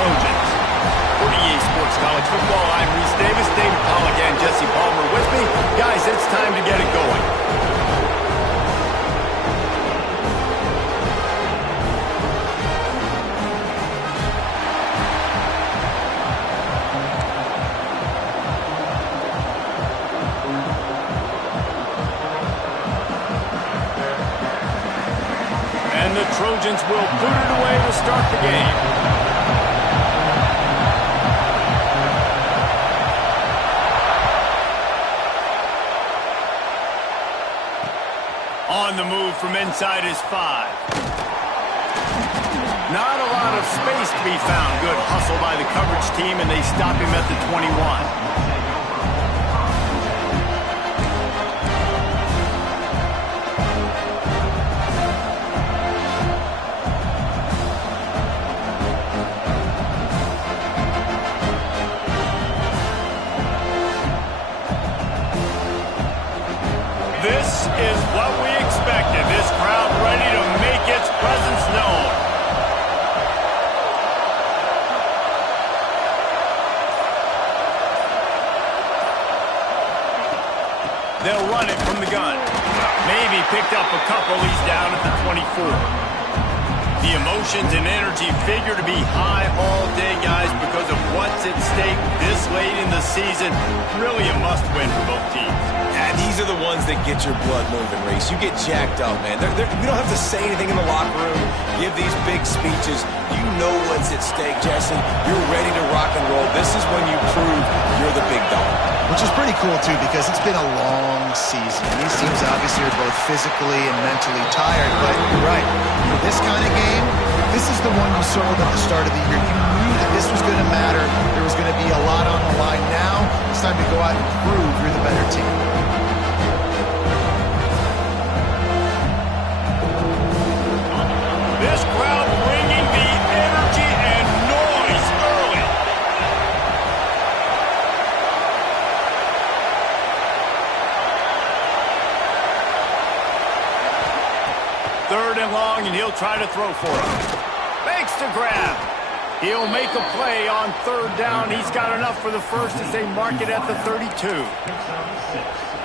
Trojans. For EA Sports College Football, I'm Reese Davis, David Pollack, and Jesse Palmer with me. Guys, it's time to get it going. And the Trojans will boot it away to start the game. On the move from inside is 5. Not a lot of space to be found. Good hustle by the coverage team, and they stop him at the 21. This is what we expected. This crowd ready to make its presence known. They'll run it from the gun. Maybe picked up a couple. He's down at the 24. The emotions and energy figure to be high all day, guys, because of what's at stake this late in the season. Really a must-win for both teams. Yeah, these are the ones that get your blood moving, Reese. You get jacked up, man. We don't have to say anything in the locker room, give these big speeches. You know what's at stake, Jesse. You're ready to rock and roll. This is when you prove you're the big dog. Which is pretty cool, too, because it's been a long season. These teams obviously are both physically and mentally tired, but you're right. For this kind of game, this is the one you sold at the start of the year. You knew that this was going to matter. There was going to be a lot on the line. Now it's time to go out and prove you're the better team. This crowd bringing the energy and noise early. Third and long, and he'll try to throw for it. Makes the grab. He'll make a play on third down. He's got enough for the first as they mark it at the 32.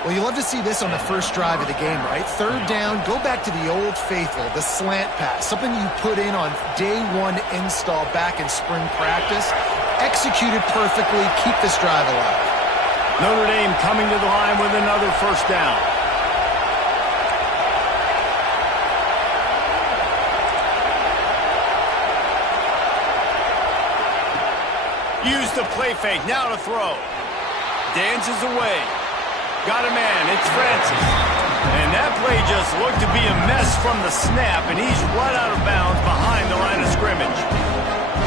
Well, you love to see this on the first drive of the game, right? Third down, go back to the old faithful, the slant pass, something you put in on day one install back in spring practice. Executed perfectly, keep this drive alive. Notre Dame coming to the line with another first down. Use the play fake, now to throw. Dances away. Got a man, it's Francis. And that play just looked to be a mess from the snap, and he's right out of bounds behind the line of scrimmage.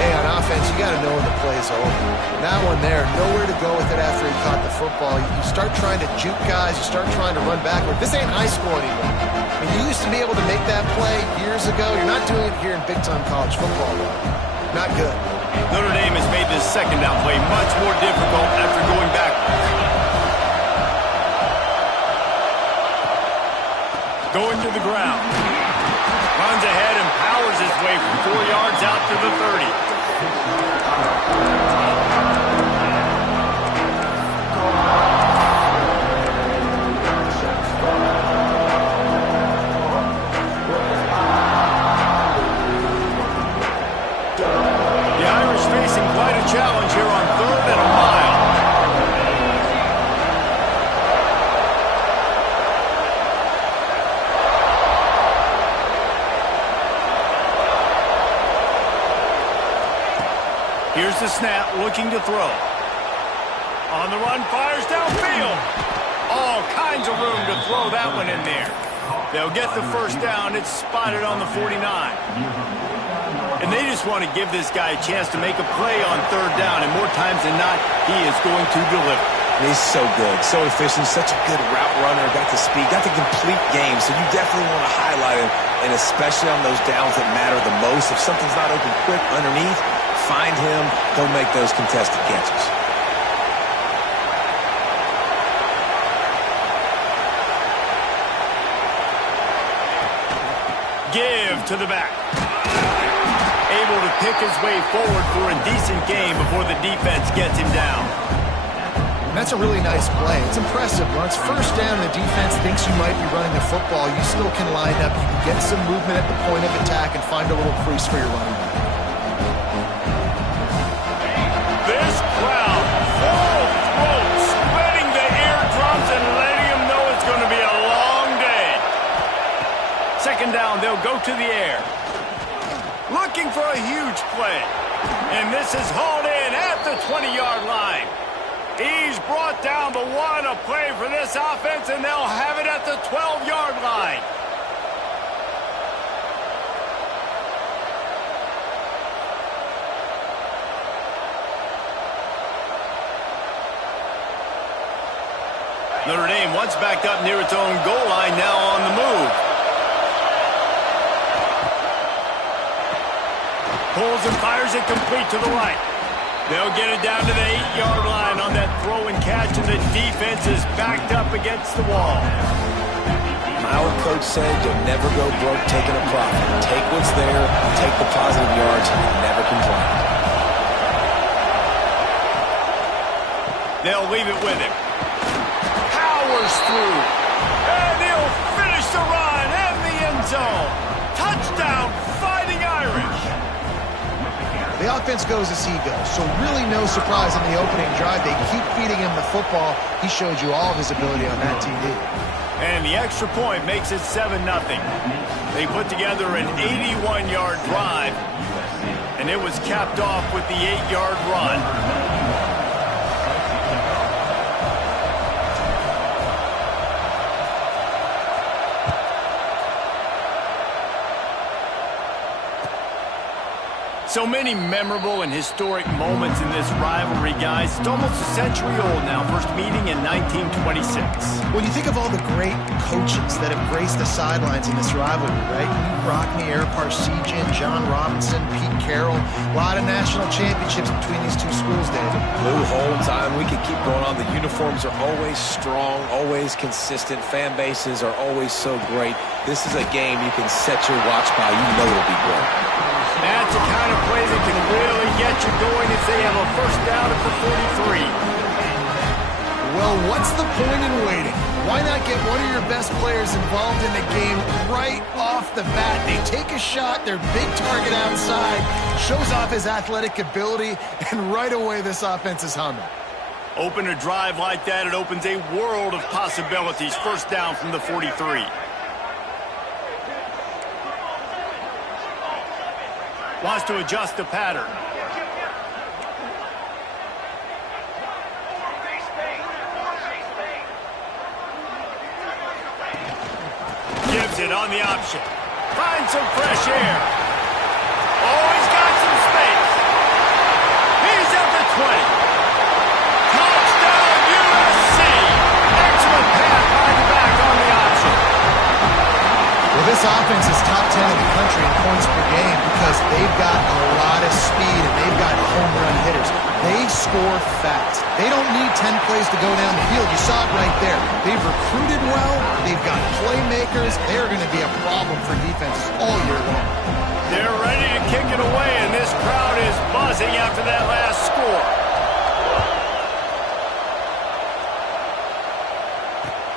Hey, on offense, you got to know when the play's over. That one there, nowhere to go with it after he caught the football. You start trying to juke guys, you start trying to run backward. This ain't high school anymore. I mean, you used to be able to make that play years ago. You're not doing it here in big-time college football, though. Not good. Notre Dame has made this second down play much more difficult after going backwards. Going to the ground. Runs ahead and powers his way from 4 yards out to the 30. The Irish facing quite a challenge here on third and a mile. Here's the snap, looking to throw. On the run, fires downfield. All kinds of room to throw that one in there. They'll get the first down. It's spotted on the 49. And they just want to give this guy a chance to make a play on third down, and more times than not, he is going to deliver. He's so good, so efficient, such a good route runner, got the speed, got the complete game, so you definitely want to highlight him, and especially on those downs that matter the most. If something's not open quick underneath, find him, go make those contested catches. Give to the back. A able to pick his way forward for a decent game before the defense gets him down. And that's a really nice play. It's impressive. When it's first down and the defense thinks you might be running the football, you still can line up. You can get some movement at the point of attack and find a little crease for your running back. This crowd, full throat, spreading the eardrums and letting them know it's going to be a long day. Second down, they'll go to the air. Looking for a huge play. And this is hauled in at the 20-yard line. He's brought down, but what a play for this offense, and they'll have it at the 12-yard line. Notre Dame once backed up near its own goal line, now on the move. Pulls and fires it complete to the right. They'll get it down to the 8-yard line on that throw and catch, and the defense is backed up against the wall. My old coach said you'll never go broke taking a profit. Take what's there, take the positive yards, and never complain. They'll leave it with him. Powers through. And he'll finish the run in the end zone. Touchdown, Fighting Irish. The offense goes as he goes, so really no surprise in the opening drive. They keep feeding him the football. He showed you all of his ability on that TD. And the extra point makes it 7-0. They put together an 81-yard drive, and it was capped off with the 8-yard run. So many memorable and historic moments in this rivalry, guys. It's almost a century old now. First meeting in 1926. When you think of all the great coaches that have graced the sidelines in this rivalry, right? Knute Rockne, Ara Parseghian, John Robinson, Pete Carroll. A lot of national championships between these two schools, David. Lou Holmes, we could keep going on. The uniforms are always strong, always consistent. Fan bases are always so great. This is a game you can set your watch by. You know it'll be great. That's the kind of play that can really get you going if they have a first down at the 43. Well, what's the point in waiting? Why not get one of your best players involved in the game right off the bat? They take a shot, their big target outside, shows off his athletic ability, and right away this offense is humming. Open a drive like that, it opens a world of possibilities. First down from the 43. Wants to adjust the pattern. Gives it on the option. Finds some fresh air. Oh, he's got some space. He's at the 20. Touchdown, USC. Excellent pass by the back on the option. Well, this offense is top 10 in the country in points per game because they've got a lot of speed and they've got home run hitters. They score fast. They don't need 10 plays to go down the field. You saw it right there. They've recruited well. They've got playmakers. They're going to be a problem for defenses all year long. They're ready to kick it away, and this crowd is buzzing after that last score.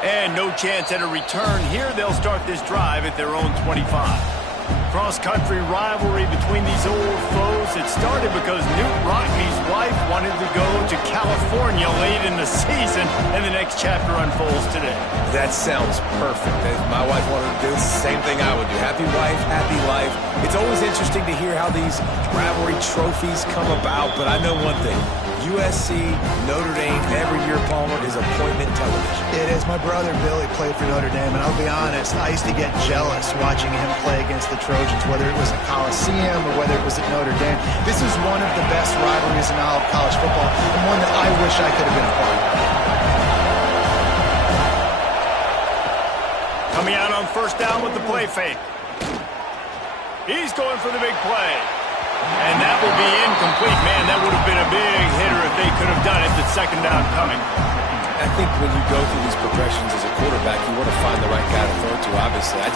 And no chance at a return here. They'll start this drive at their own 25. Cross-country rivalry between these old foes. It started because Knute Rockne's wife wanted to go to California late in the season, and the next chapter unfolds today. That sounds perfect. If my wife wanted to do the same thing I would do. Happy wife, happy life. It's always interesting to hear how these rivalry trophies come about, but I know one thing. USC, Notre Dame, every year, Palmer, is appointment television. It is. My brother Billy played for Notre Dame, and I'll be honest, I used to get jealous watching him play against the Trojans, whether it was at Coliseum or whether it was at Notre Dame. This is one of the best rivalries in all of college football, and one that I wish I could have been a part of. Coming out on first down with the play fake. He's going for the big play. And that will be incomplete. Man, that would have been a big hitter if they could have done it. The second down coming. I think when you go through these progressions as a quarterback, you want to find the right guy to throw to, obviously. I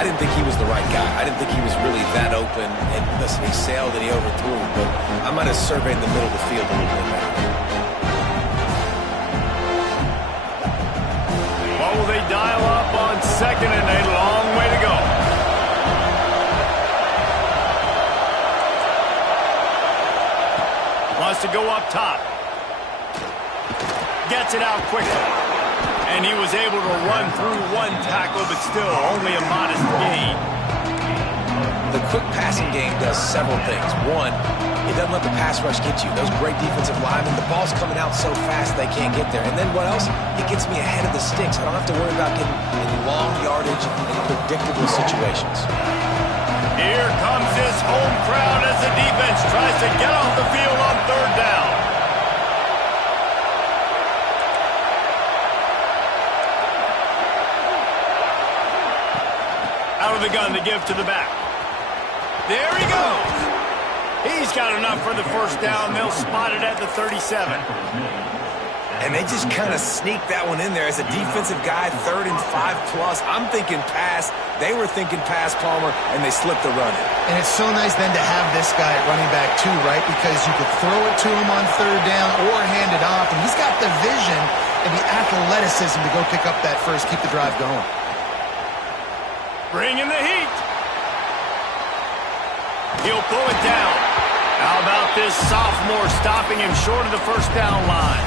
didn't think he was the right guy. I didn't think he was really that open. And listen, he sailed and he overthrew, but I might have surveyed the middle of the field a little bit better. What will they dial up on second and a long way to go? Wants to go up top. Gets it out quickly. And he was able to run through one tackle, but still only a modest gain. The quick passing game does several things. One, it doesn't let the pass rush get you. Those great defensive linemen, the ball's coming out so fast they can't get there. And then what else? It gets me ahead of the sticks. I don't have to worry about getting in long yardage and predictable situations. Here comes his home crowd as the defense tries to get off the field on third down. Out of the gun to give to the back. There he goes. He's got enough for the first down. They'll spot it at the 37. And they just kind of sneaked that one in there as a defensive guy, 3rd and 5+. I'm thinking pass. They were thinking pass, Palmer, and they slipped the run in. And it's so nice then to have this guy at running back too, right? Because you could throw it to him on third down or hand it off. And he's got the vision and the athleticism to go pick up that first, keep the drive going. Bringing the heat. He'll pull it down. How about this sophomore stopping him short of the first down line?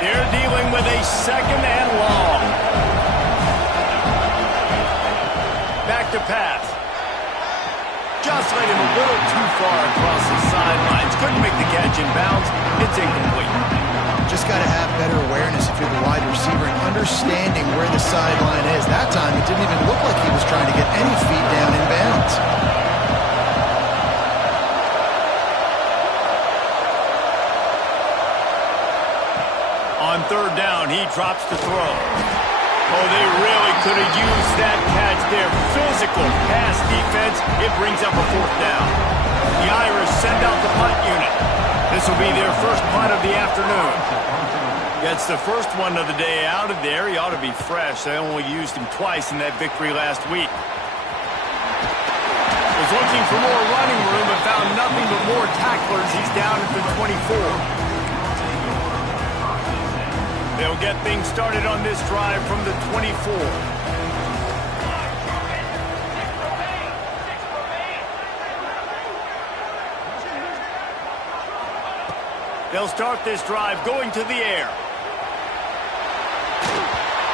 They're dealing with a second and long. Back to pass. Just laid him a little too far across the sidelines. Couldn't make the catch in bounds. It's incomplete. Just got to have better awareness if you're the wide receiver and understanding where the sideline is. That time, it didn't even look like he was trying to get any feet down in bounds. On third down, he drops the throw. Oh, they really could have used that catch there. Physical pass defense. It brings up a fourth down. The Irish send out the punt unit. This will be their first punt of the afternoon. Gets the first one of the day out of there. He ought to be fresh. They only used him twice in that victory last week. Was looking for more running room, but found nothing but more tacklers. He's down at the 24. They'll get things started on this drive from the 24. They'll start this drive going to the air.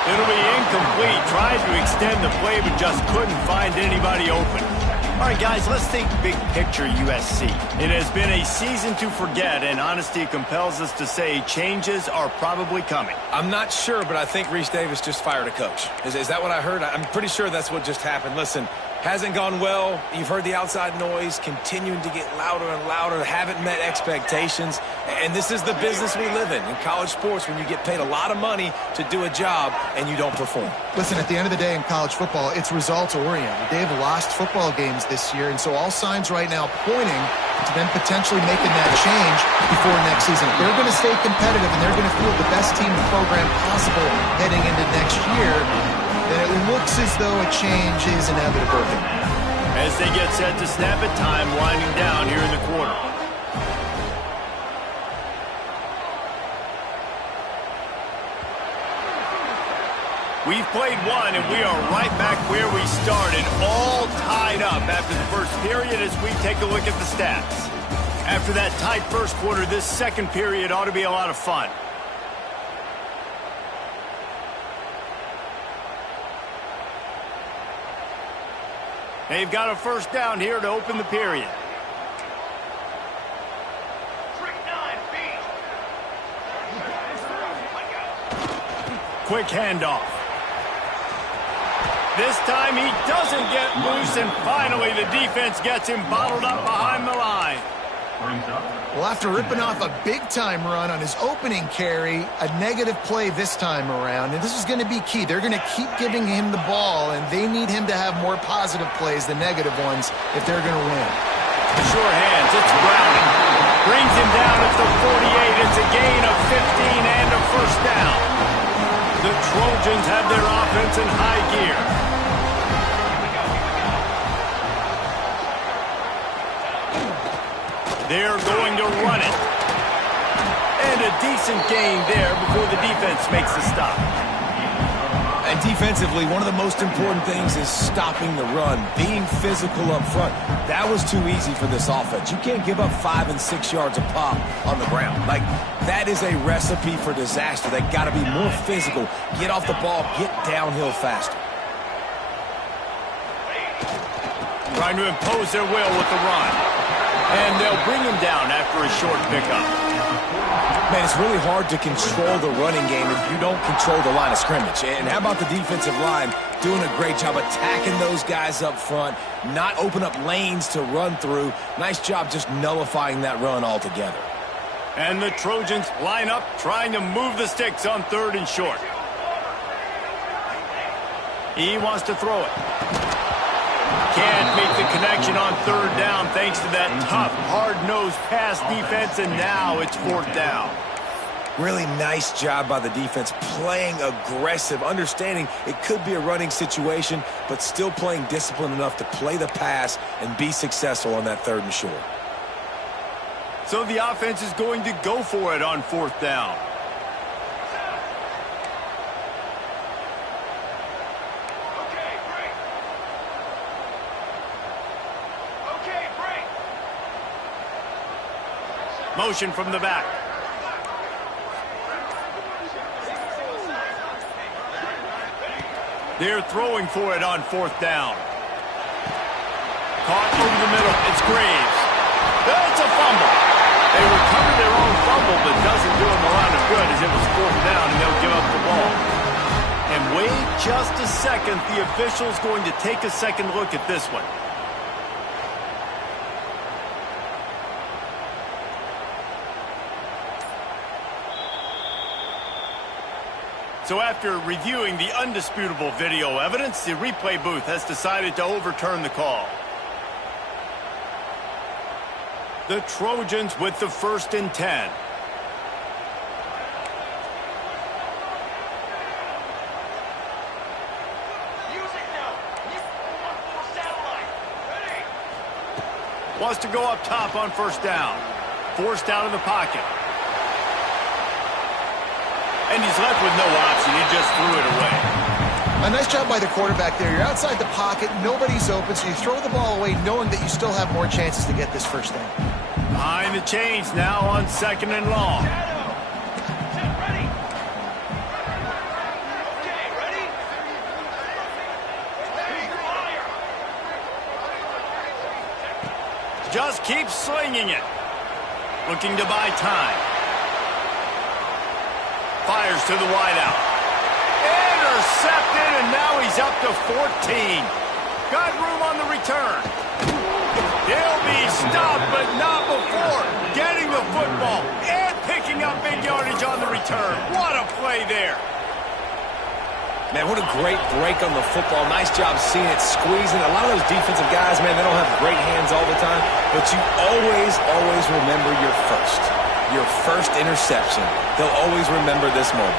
It'll be incomplete. Tried to extend the play, but just couldn't find anybody open. All right, guys, let's think big picture USC. It has been a season to forget, and honesty compels us to say changes are probably coming. I'm not sure, but I think Reese Davis just fired a coach. Is that what I heard? I'm pretty sure that's what just happened. Listen, hasn't gone well. You've heard the outside noise continuing to get louder and louder. Haven't met expectations. And this is the business we live in college sports, when you get paid a lot of money to do a job and you don't perform. Listen, at the end of the day in college football, it's results-oriented. They've lost football games this year, and so all signs right now pointing to them potentially making that change before next season. They're going to stay competitive, and they're going to field the best team and program possible heading into next year. Then it looks as though a change is inevitable. As they get set to snap it, time winding down here in the quarter. We've played one, and we are right back where we started, all tied up after the first period as we take a look at the stats. After that tight first quarter, this second period ought to be a lot of fun. They've got a first down here to open the period. Quick handoff. This time he doesn't get loose, and finally the defense gets him bottled up behind the line. Well, after ripping off a big-time run on his opening carry, a negative play this time around, and this is going to be key. They're going to keep giving him the ball, and they need him to have more positive plays than negative ones if they're going to win. Sure hands, it's Browning. Brings him down at the 48. It's a gain of 15 and a first down. The Trojans have their offense in high gear. They're going to run it. And a decent gain there before the defense makes the stop. And defensively, one of the most important things is stopping the run, being physical up front. That was too easy for this offense. You can't give up 5 and 6 yards a pop on the ground. Like, that is a recipe for disaster. They got to be more physical, get off the ball, get downhill faster. Trying to impose their will with the run. And they'll bring him down after a short pickup. Man, it's really hard to control the running game if you don't control the line of scrimmage. And how about the defensive line doing a great job attacking those guys up front, not open up lanes to run through. Nice job just nullifying that run altogether. And the Trojans line up trying to move the sticks on 3rd and short. He wants to throw it. Can't make the connection on 3rd down thanks to that tough, hard-nosed pass defense, and now it's 4th down. Really nice job by the defense, playing aggressive, understanding it could be a running situation, but still playing disciplined enough to play the pass and be successful on that 3rd and short. So the offense is going to go for it on 4th down. Motion from the back. They're throwing for it on 4th down. Caught over the middle. It's Graves. That's a fumble. They recover their own fumble, but doesn't do them a lot of good as it was 4th down and they'll give up the ball. And wait just a second. The official's going to take a second look at this one. So after reviewing the undisputable video evidence, the replay booth has decided to overturn the call. The Trojans with the 1st and 10. Wants to go up top on 1st down. Forced out of the pocket. And he's left with no option. He just threw it away. A nice job by the quarterback there. You're outside the pocket. Nobody's open, so you throw the ball away knowing that you still have more chances to get this 1st down. Behind the chains now on 2nd and long. Just keep slinging it. Looking to buy time. Fires to the wideout. Intercepted, and now he's up to 14. Got room on the return. He'll be stopped, but not before getting the football and picking up big yardage on the return. What a play there. Man, what a great break on the football. Nice job seeing it, squeezing. A lot of those defensive guys, man, they don't have great hands all the time, but you always remember your first interception. They'll always remember this moment.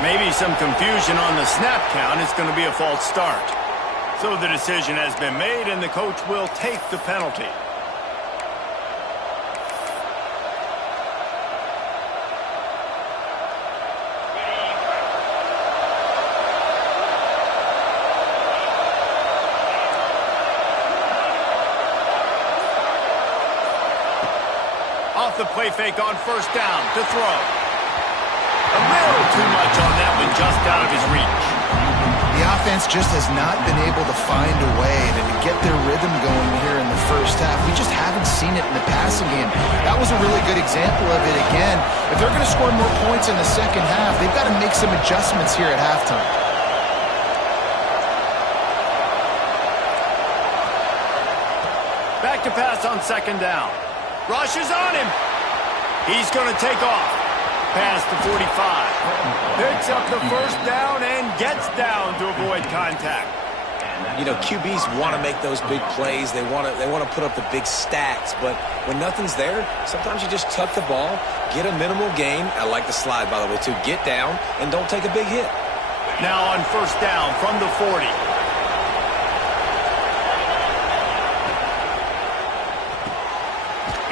Maybe some confusion on the snap count. It's going to be a false start. So the decision has been made, and the coach will take the penalty. Off the play fake on 1st down to throw. A little too much on that one, just out of his reach. The offense just has not been able to find a way to get their rhythm going here in the 1st half. We just haven't seen it in the passing game. That was a really good example of it again. If they're going to score more points in the 2nd half, they've got to make some adjustments here at halftime. pass on second down. Rushes on him. He's going to take off. Past the 45. Picks up the first down and gets down to avoid contact. You know, QBs want to make those big plays. They want to put up the big stats. But when nothing's there, sometimes you just tuck the ball, get a minimal gain. I like the slide, by the way, too. Get down and don't take a big hit. Now on first down from the 40.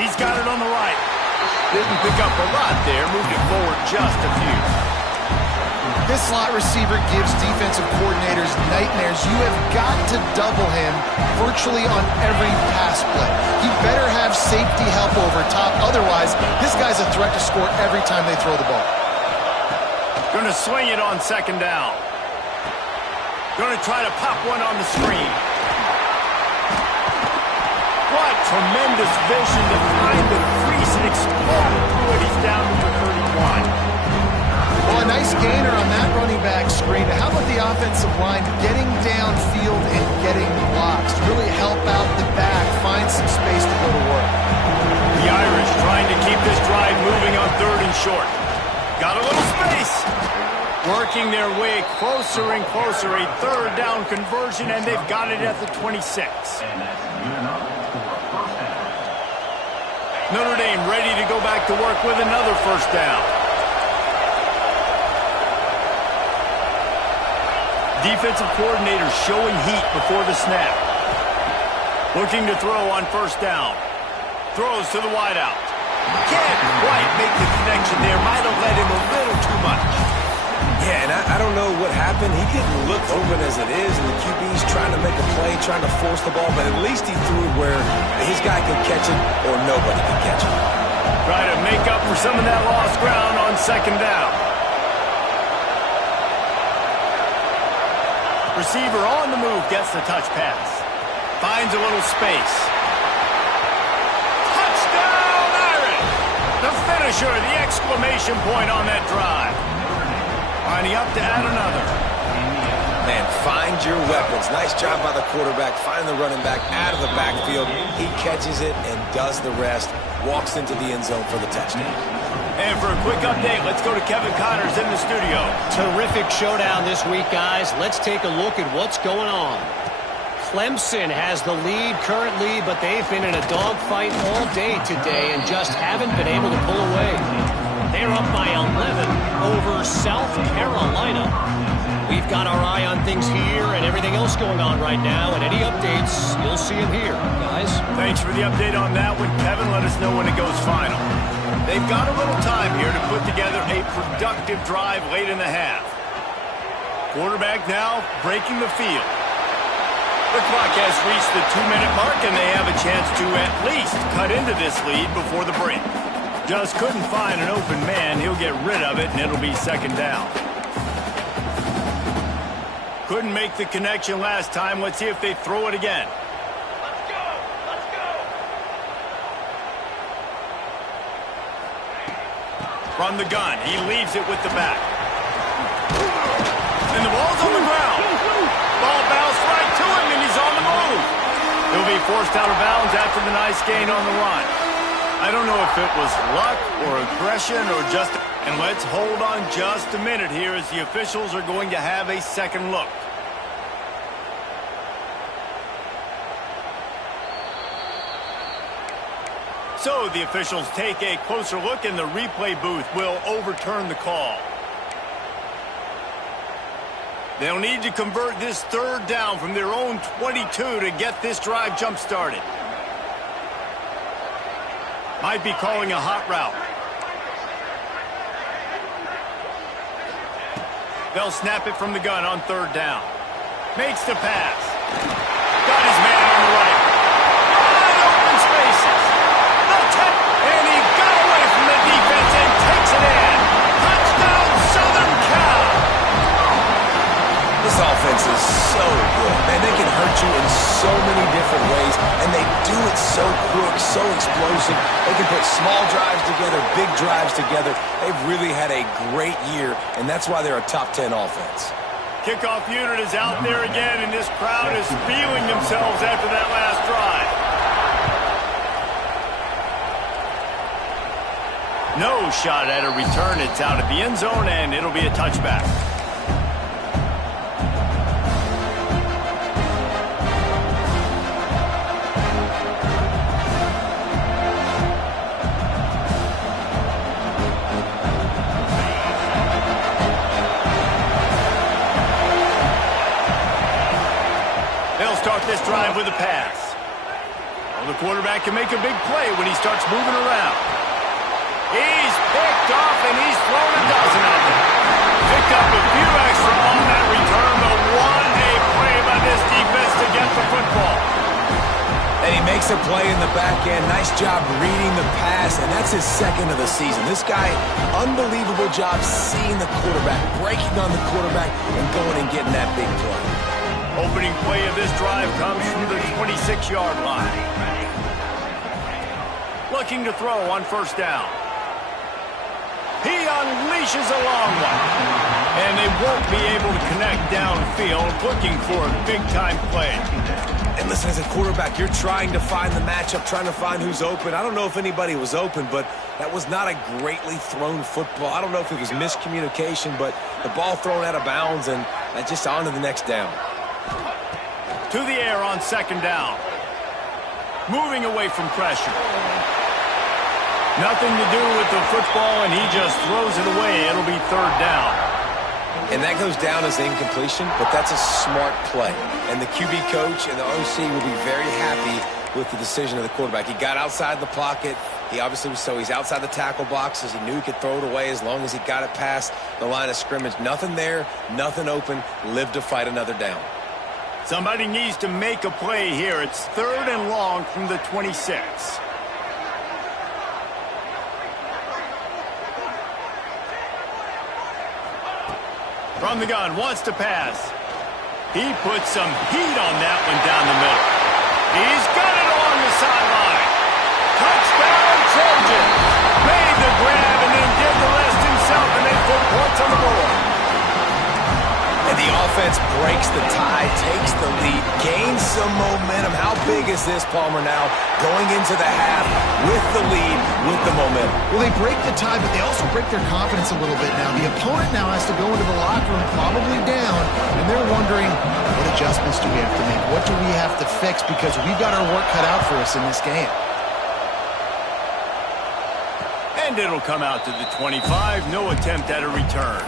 He's got it on the right. Didn't pick up a lot there. Moved it forward just a few. This slot receiver gives defensive coordinators nightmares. You have got to double him virtually on every pass play. You better have safety help over top. Otherwise, this guy's a threat to score every time they throw the ball. Going to swing it on second down. Going to try to pop one on the screen. What tremendous vision to find the crease and explode through it. He's down to the 31. Well, a nice gainer on that running back screen. How about the offensive line getting downfield and getting blocks? Really help out the back, find some space to go to work. The Irish trying to keep this drive moving on third and short. Got a little space. Working their way closer and closer. A third down conversion, and they've got it at the 26. Notre Dame ready to go back to work with another first down. Defensive coordinator showing heat before the snap. Looking to throw on first down. Throws to the wideout. Can't quite make the connection there. Might have led him a little too much. Yeah, and I don't know what happened. He didn't look open as it is, and the QB's trying to make a play, trying to force the ball, but at least he threw it where his guy could catch it or nobody could catch it. Try to make up for some of that lost ground on second down. Receiver on the move gets the touch pass. Finds a little space. Touchdown, Irish! The finisher, the exclamation point on that drive. Lining up to add another. Man, find your weapons. Nice job by the quarterback. Find the running back out of the backfield. He catches it and does the rest. Walks into the end zone for the touchdown. And for a quick update, let's go to Kevin Connors in the studio. Terrific showdown this week, guys. Let's take a look at what's going on. Clemson has the lead currently, but they've been in a dogfight all day today and just haven't been able to pull away. They're up by 11 over South Carolina. We've got our eye on things here and everything else going on right now, and any updates, you'll see them here, guys. Thanks for the update on that one, Kevin. Let us know when it goes final. They've got a little time here to put together a productive drive late in the half. Quarterback now breaking the field. The clock has reached the 2-minute mark, and they have a chance to at least cut into this lead before the break. Just couldn't find an open man. He'll get rid of it, and it'll be second down. Couldn't make the connection last time. Let's see if they throw it again. Let's go! Let's go! From the gun, he leaves it with the back. And the ball's on the ground. Ball bounced right to him, and he's on the move. He'll be forced out of bounds after the nice gain on the run. I don't know if it was luck or aggression or just... And let's hold on just a minute here as the officials are going to have a second look. So the officials take a closer look, and the replay booth will overturn the call. They'll need to convert this third down from their own 22 to get this drive jump-started. Might be calling a hot route. They'll snap it from the gun on third down. Makes the pass. Got his man on the right. Wide open spaces. And he got away from the defense and takes it in. Touchdown, Southern Cal. This offense is so good. Man, they can hurt you in so many different ways, and they do it so quick, so explosive. They can put small drives together, big drives together. They've really had a great year, and that's why they're a top 10 offense. Kickoff unit is out there again, and this crowd is feeling themselves after that last drive. No shot at a return. It's out of the end zone, and it'll be a touchback. They'll start this drive with a pass. Well, the quarterback can make a big play when he starts moving around. He's picked off, and he's thrown a dozen of them. Picked up a few extra on that return, but what a play by this defense to get the football. And he makes a play in the back end. Nice job reading the pass, and that's his second of the season. This guy, unbelievable job seeing the quarterback, breaking on the quarterback, and going and getting that big play. Opening play of this drive comes from the 26-yard line. Looking to throw on first down. He unleashes a long one. And they won't be able to connect downfield, looking for a big-time play. And listen, as a quarterback, you're trying to find the matchup, trying to find who's open. I don't know if anybody was open, but that was not a greatly thrown football. I don't know if it was miscommunication, but the ball thrown out of bounds, and just on to the next down. To the air on second down. Moving away from pressure. Nothing to do with the football, and he just throws it away. It'll be third down. And that goes down as incompletion, but that's a smart play. And the QB coach and the OC will be very happy with the decision of the quarterback. He got outside the pocket. He obviously was, so he's outside the tackle boxes. He knew he could throw it away as long as he got it past the line of scrimmage. Nothing there, nothing open. Live to fight another down. Somebody needs to make a play here. It's third and long from the 26. From the gun, wants to pass. He puts some heat on that one down the middle. He's got it along the sideline. Touchdown, Trojans. Made the grab and then did the rest himself, and they put points on the board. And the offense breaks the tie, takes the lead, gains some momentum. How big is this, Palmer, now going into the half with the lead, with the momentum? Well, they break the tie, but they also break their confidence a little bit now. The opponent now has to go into the locker room probably down, and they're wondering, what adjustments do we have to make? What do we have to fix? Because we've got our work cut out for us in this game. And it'll come out to the 25. No attempt at a return.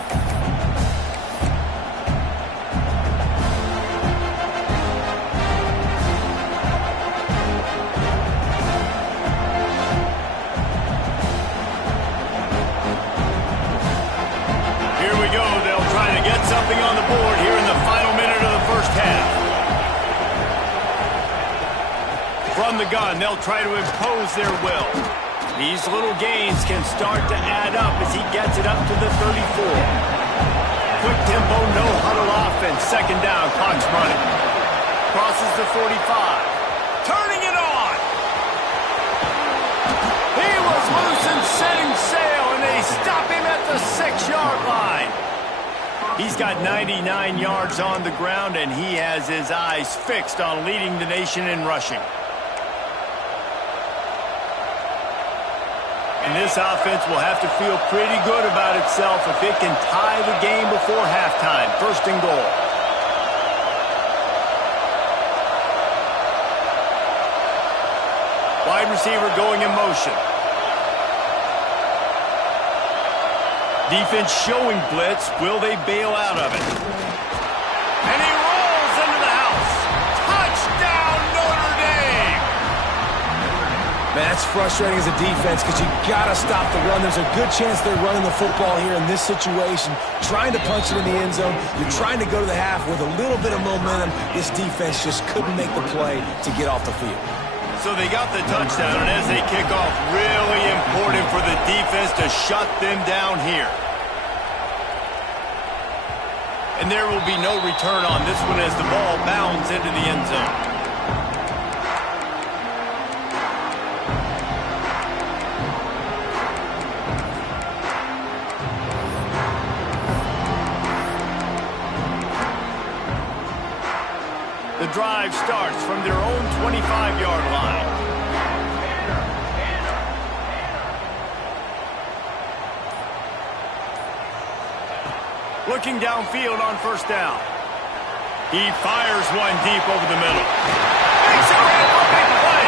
Something on the board here in the final minute of the first half. From the gun, they'll try to impose their will. These little gains can start to add up as he gets it up to the 34. Quick tempo, no huddle offense. Second down, clock's running. Crosses the 45. Turning it on. He was loose and setting sail, and they stop him at the 6-yard line. He's got 99 yards on the ground, and he has his eyes fixed on leading the nation in rushing. And this offense will have to feel pretty good about itself if it can tie the game before halftime. First and goal. Wide receiver going in motion. Defense showing blitz. Will they bail out of it? And he rolls into the house. Touchdown, Notre Dame! Man, that's frustrating as a defense because you got to stop the run. There's a good chance they're running the football here in this situation, trying to punch it in the end zone. You're trying to go to the half with a little bit of momentum. This defense just couldn't make the play to get off the field. So they got the touchdown, and as they kick off, really important for the defense to shut them down here. And there will be no return on this one as the ball bounds into the end zone. The drive starts from their own 25-yard line. Looking downfield on first down. He fires one deep over the middle. Makes a big play.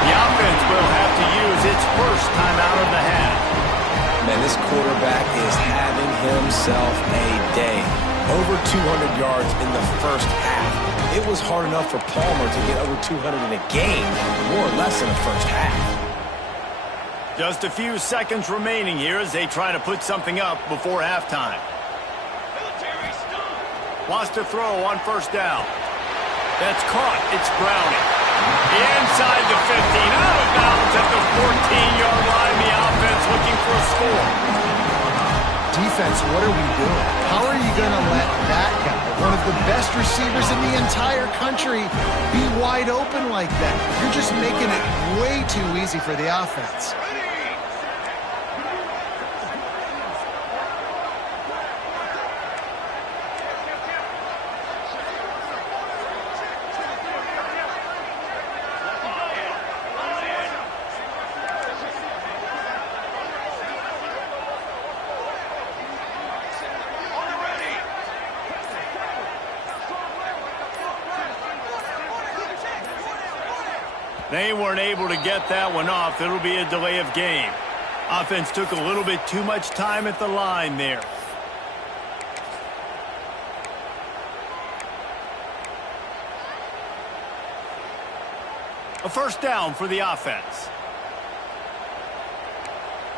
The offense will have to use its first timeout of the half. Man, this quarterback is having himself a day. Over 200 yards in the first half. It was hard enough for Palmer to get over 200 in a game, more or less in the first half. Just a few seconds remaining here as they try to put something up before halftime. Wants to throw on first down. That's caught. It's Browning. Inside the 15. Out of bounds at the 14-yard line. The offense looking for a score. Defense, what are we doing? How are you going to let that guy, one of the best receivers in the entire country, be wide open like that? You're just making it way too easy for the offense. They weren't able to get that one off. It'll be a delay of game. Offense took a little bit too much time at the line there. A first down for the offense.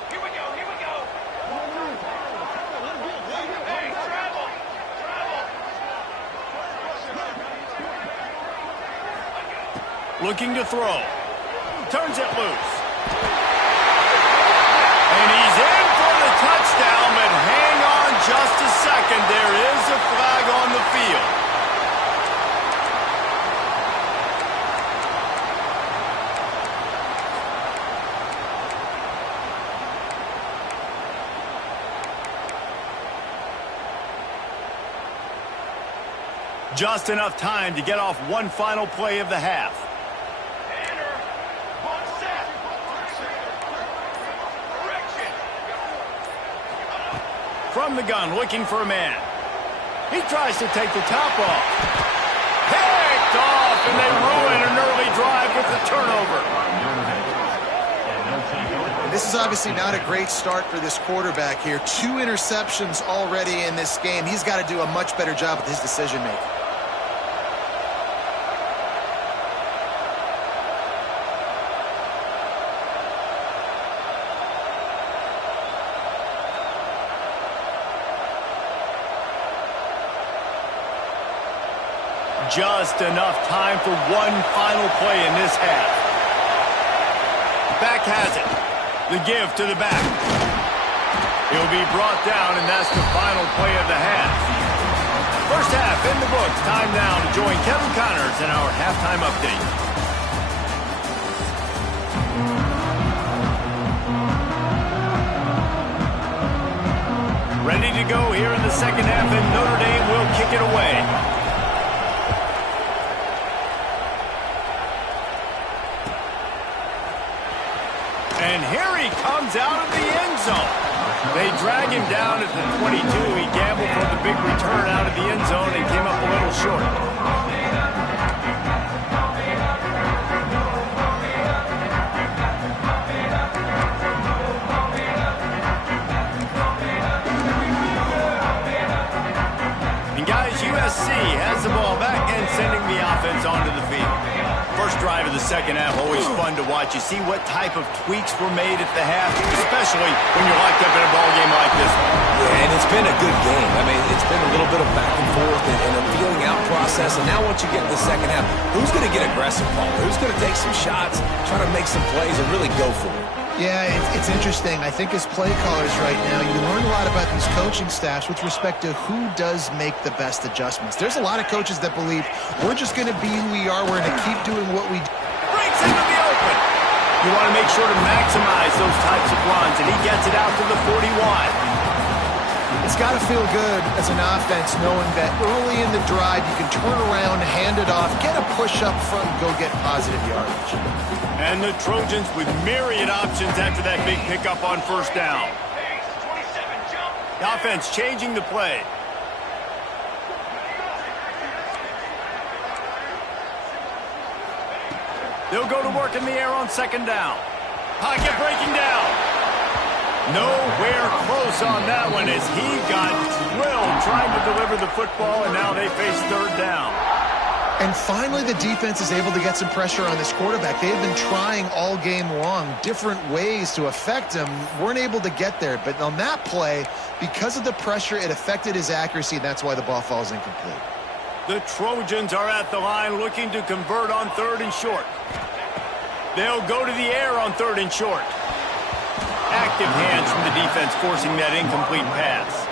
Here we go, here we go. Hey, travel. Looking to throw. Turns it loose. And he's in for the touchdown, but hang on just a second. There is a flag on the field. Just enough time to get off one final play of the half. From the gun, looking for a man. He tries to take the top off. Picked off, and they ruin an early drive with the turnover. This is obviously not a great start for this quarterback here. 2 interceptions already in this game. He's got to do a much better job with his decision-making. Just enough time for one final play in this half. Back has it. The give to the back. He'll be brought down, and that's the final play of the half. First half in the books. Time now to join Kevin Connors in our halftime update. Ready to go here in the second half, and Notre Dame will kick it away. And here he comes out of the end zone. They drag him down at the 22. He gambled for the big return out of the end zone and came up a little short. And guys, USC has the ball back and sending the offense onto the field. First drive of the second half, always fun to watch. You see what type of tweaks were made at the half, especially when you're locked up in a ball game like this one. Yeah, and it's been a good game. I mean, it's been a little bit of back and forth and a feeling out process. And now once you get to the second half, who's going to get aggressive, Paul? Who's going to take some shots, try to make some plays, and really go for it? Yeah, it's interesting. I think as play callers right now, you learn a lot about these coaching staffs with respect to who does make the best adjustments. There's a lot of coaches that believe we're just going to be who we are. We're going to keep doing what we do. Breaks into the open. You want to make sure to maximize those types of runs, and he gets it out to the 41. It's got to feel good as an offense knowing that early in the drive you can turn around, hand it off, get a push up front, and go get positive yardage. And the Trojans with myriad options after that big pickup on first down. The offense changing the play. They'll go to work in the air on second down. Pocket breaking down. Nowhere close on that one as he got drilled trying to deliver the football, and now they face third down. And finally, the defense is able to get some pressure on this quarterback. They've been trying all game long different ways to affect him. Weren't able to get there. But on that play, because of the pressure, it affected his accuracy. And that's why the ball falls incomplete. The Trojans are at the line looking to convert on third and short. They'll go to the air on third and short. Active hands from the defense forcing that incomplete pass.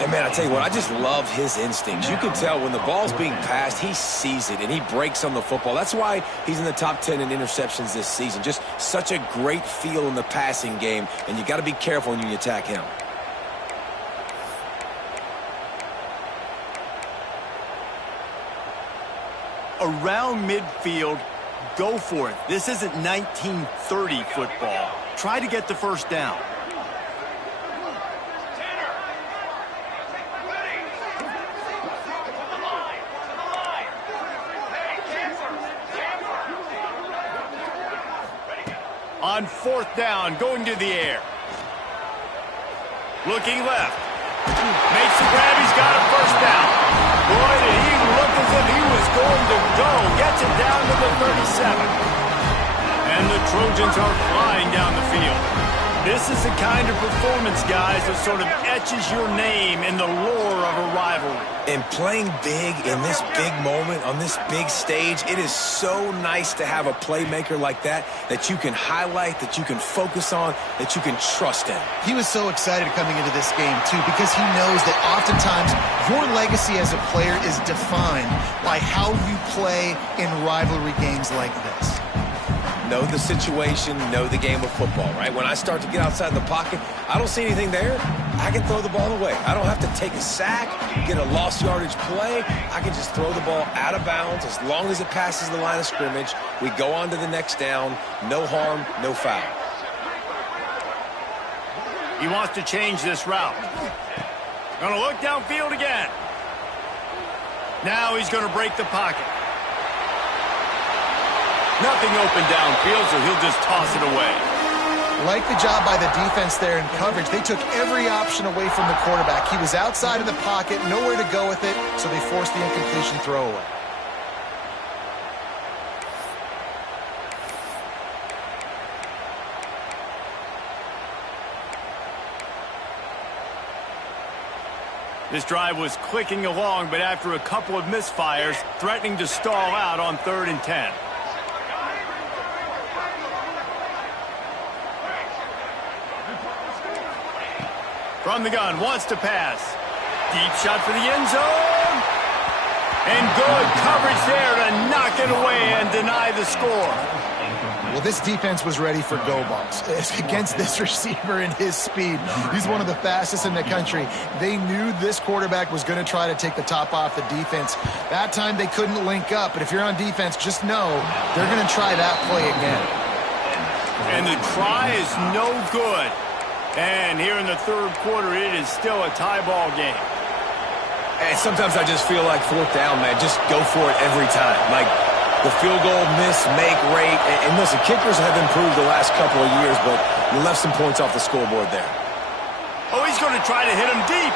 And, man, I tell you what, I just love his instincts. You can tell when the ball's being passed, he sees it, and he breaks on the football. That's why he's in the top 10 in interceptions this season. Just such a great feel in the passing game, and you got to be careful when you attack him. Around midfield, go for it. This isn't 1930 football. Try to get the first down. On fourth down, going to the air. Looking left. Makes the grab, he's got a first down. Boy, did he look as if he was going to go. Gets it down to the 37. And the Trojans are flying down the field. This is the kind of performance, guys, that sort of etches your name in the lore of a rivalry. And playing big in this big moment, on this big stage, it is so nice to have a playmaker like that you can highlight, that you can focus on, that you can trust in. He was so excited coming into this game, too, because he knows that oftentimes your legacy as a player is defined by how you play in rivalry games like this. Know the situation, know the game of football, right? When I start to get outside the pocket, I don't see anything there, I can throw the ball away. I don't have to take a sack, get a lost yardage play. I can just throw the ball out of bounds as long as it passes the line of scrimmage. We go on to the next down. No harm, no foul. He wants to change this route. Gonna look downfield again. Now he's gonna break the pocket. Nothing open downfield, so he'll just toss it away. Like the job by the defense there in coverage. They took every option away from the quarterback. He was outside of the pocket, nowhere to go with it, so they forced the incompletion throwaway. This drive was clicking along, but after a couple of misfires, threatening to stall out on 3rd and 10. From the gun, wants to pass. Deep shot for the end zone. And good coverage there to knock it away and deny the score. Well, this defense was ready for go balls against this receiver and his speed. He's one of the fastest in the country. They knew this quarterback was going to try to take the top off the defense. That time they couldn't link up, but if you're on defense, just know they're going to try that play again. And the try is no good. And here in the 3rd quarter, it is still a tie ball game. And sometimes I just feel like 4th down, man. Just go for it every time. Like the field goal miss, make rate. And listen, kickers have improved the last couple of years, but you left some points off the scoreboard there. Oh, he's going to try to hit him deep.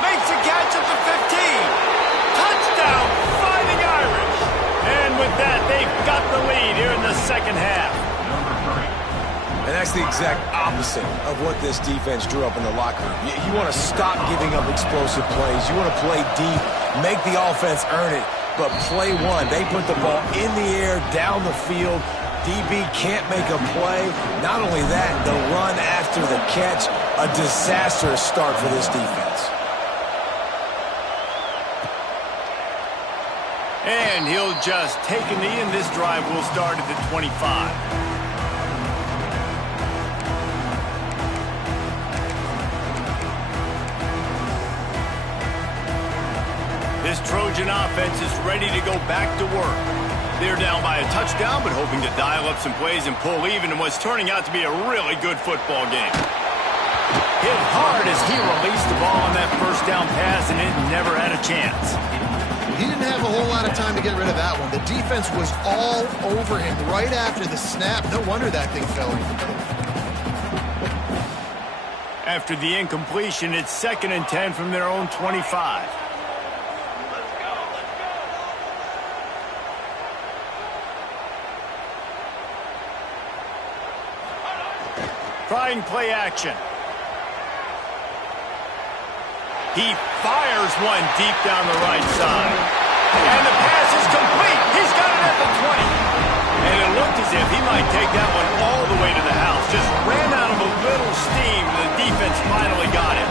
Makes a catch at the 15. Touchdown, Fighting Irish. And with that, they've got the lead here in the 2nd half. And that's the exact opposite of what this defense drew up in the locker room. You want to stop giving up explosive plays. You want to play deep, make the offense earn it. But play one, they put the ball in the air, down the field. DB can't make a play. Not only that, the run after the catch, a disastrous start for this defense. And he'll just take a knee, and this drive will start at the 25. This Trojan offense is ready to go back to work. They're down by a touchdown, but hoping to dial up some plays and pull even in what's turning out to be a really good football game. Hit hard as he released the ball on that first down pass, and it never had a chance. He didn't have a whole lot of time to get rid of that one. The defense was all over him right after the snap. No wonder that thing fell incomplete. After the incompletion, it's 2nd and 10 from their own 25. Trying play action. He fires one deep down the right side. And the pass is complete. He's got it at the 20. And it looked as if he might take that one all the way to the house. Just ran out of a little steam. The defense finally got it.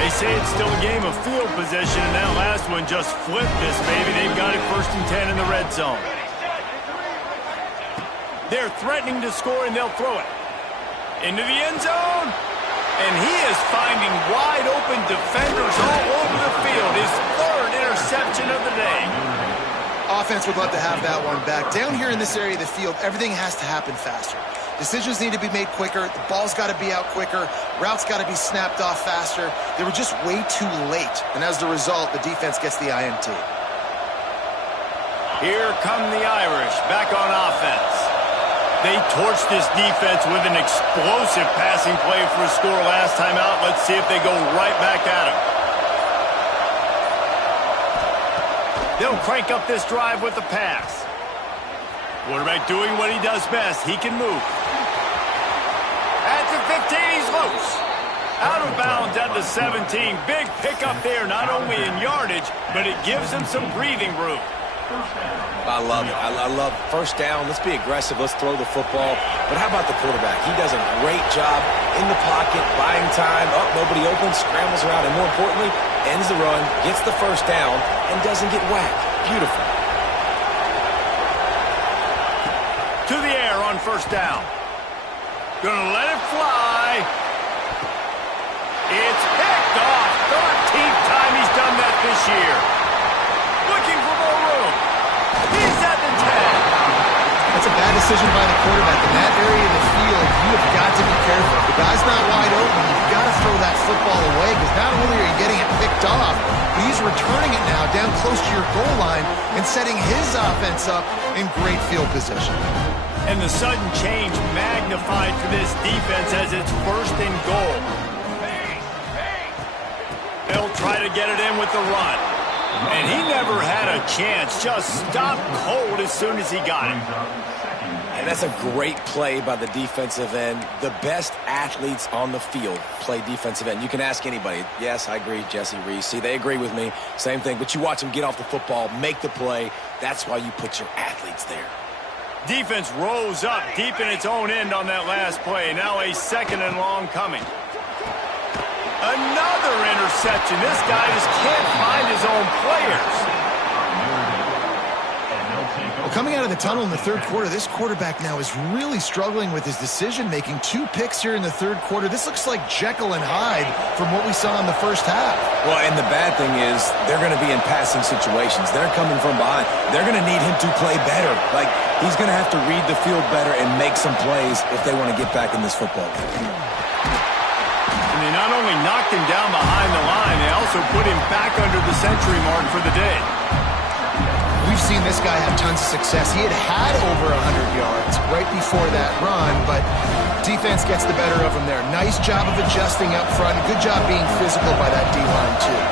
They say it's still a game of field position, and that last one just flipped this baby. They've got it 1st and 10 in the red zone. They're threatening to score, and they'll throw it. Into the end zone. And he is finding wide-open defenders all over the field. His 3rd interception of the day. Offense would love to have that one back. Down here in this area of the field, everything has to happen faster. Decisions need to be made quicker. The ball's got to be out quicker. Routes got to be snapped off faster. They were just way too late. And as the result, the defense gets the INT. Here come the Irish back on offense. They torched this defense with an explosive passing play for a score last time out. Let's see if they go right back at him. They'll crank up this drive with the pass. Quarterback doing what he does best. He can move. At the 15, he's loose. Out of bounds at the 17. Big pickup there, not only in yardage, but it gives him some breathing room. I love it. I love 1st down. Let's be aggressive. Let's throw the football. But how about the quarterback? He does a great job in the pocket, buying time. Oh, nobody open, scrambles around, and more importantly, ends the run, gets the 1st down, and doesn't get whacked. Beautiful. To the air on 1st down. Gonna let it fly. It's picked off. 13th time he's done that this year. Looking for more room. He's at the 10. That's a bad decision by the quarterback. In that area of the field, you have got to be careful. If the guy's not wide open, you've got to throw that football away because not only are you getting it picked off, but he's returning it now down close to your goal line and setting his offense up in great field position. And the sudden change magnified for this defense as it's 1st and goal. They'll try to get it in with the run. And he never had a chance. Just stopped cold as soon as he got it. And that's a great play by the defensive end. The best athletes on the field play defensive end. You can ask anybody. Yes, I agree, Jesse Reese. See, they agree with me. Same thing. But you watch them get off the football, make the play. That's why you put your athletes there. Defense rose up deep in its own end on that last play. Now a 2nd and long coming. Another interception. This guy just can't find his own players. Well, coming out of the tunnel in the 3rd quarter, this quarterback now is really struggling with his decision-making. 2 picks here in the 3rd quarter. This looks like Jekyll and Hyde from what we saw in the 1st half. Well, and the bad thing is they're going to be in passing situations. They're coming from behind. They're going to need him to play better. Like, he's going to have to read the field better and make some plays if they want to get back in this football game. And they not only knocked him down behind the line, they also put him back under the century mark for the day. We've seen this guy have tons of success. He had over 100 yards right before that run, but defense gets the better of him there. Nice job of adjusting up front. Good job being physical by that D-line, too.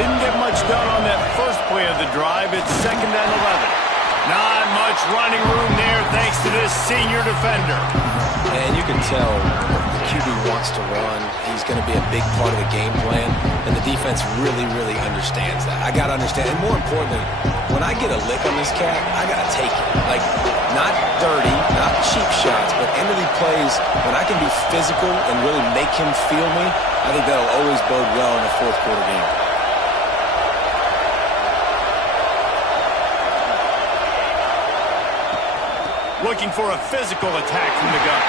Didn't get much done on that first play of the drive. It's 2nd and 11. Not much running room there thanks to this senior defender. And you can tell the QB wants to run. He's going to be a big part of the game plan, and the defense really, really understands that. I got to understand, and more importantly, when I get a lick on this cat, I got to take it. Like, not dirty, not cheap shots, but end of the plays, when I can be physical and really make him feel me, I think that'll always bode well in a 4th quarter game. Looking for a physical attack from the gun.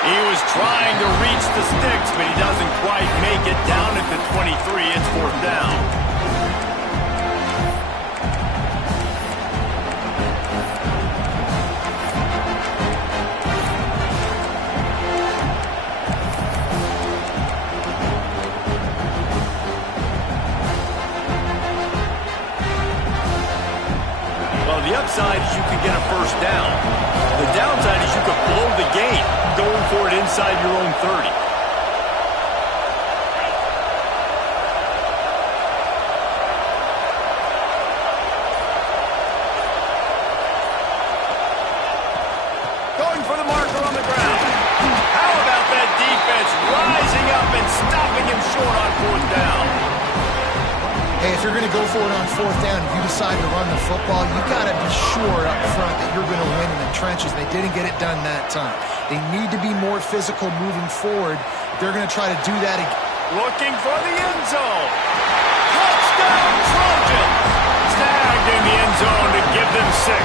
He was trying to reach the sticks, but he doesn't quite make it down at the 23. It's 4th down. inside your own 30. Going for the marker on the ground. How about that defense rising up and stopping him short on 4th down? Hey, if you're going to go for it on 4th down, if you decide to run the football, you got to be sure up front that you're going to win in the trenches. They didn't get it done that time. They need to be more physical moving forward. They're going to try to do that again. Looking for the end zone. Touchdown, Trojans! Snagged in the end zone to give them 6.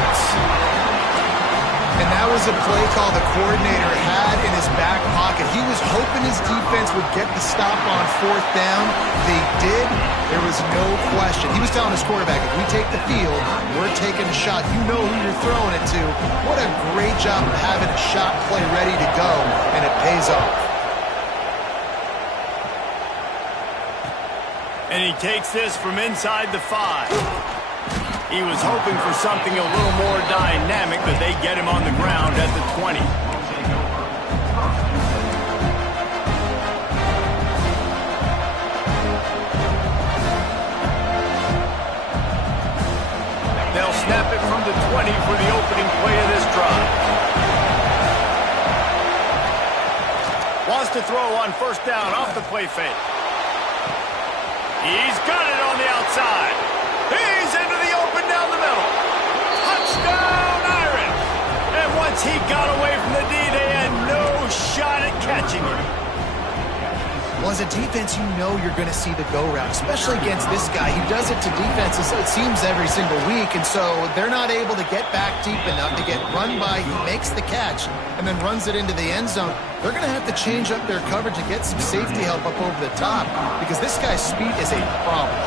And that was a play call the coordinator had in his back pocket. He was hoping his defense would get the stop on 4th down. They did. There was no question. He was telling his quarterback, if we take the field, we're taking a shot. You know who you're throwing it to. What a great job of having a shot play ready to go, and it pays off. And he takes this from inside the 5. He was hoping for something a little more dynamic, but they get him on the ground at the 20. They'll snap it from the 20 for the opening play of this drive. Wants to throw on 1st down off the play fake. He's got it on the outside. He's into the open down the middle. Touchdown, Irish. And once he got away from the D, they had no shot at catching him. Well, as a defense, you know you're going to see the go route, especially against this guy. He does it to defenses, it seems, every single week, and so they're not able to get back deep enough to get run by. He makes the catch and then runs it into the end zone. They're going to have to change up their coverage and get some safety help up over the top because this guy's speed is a problem.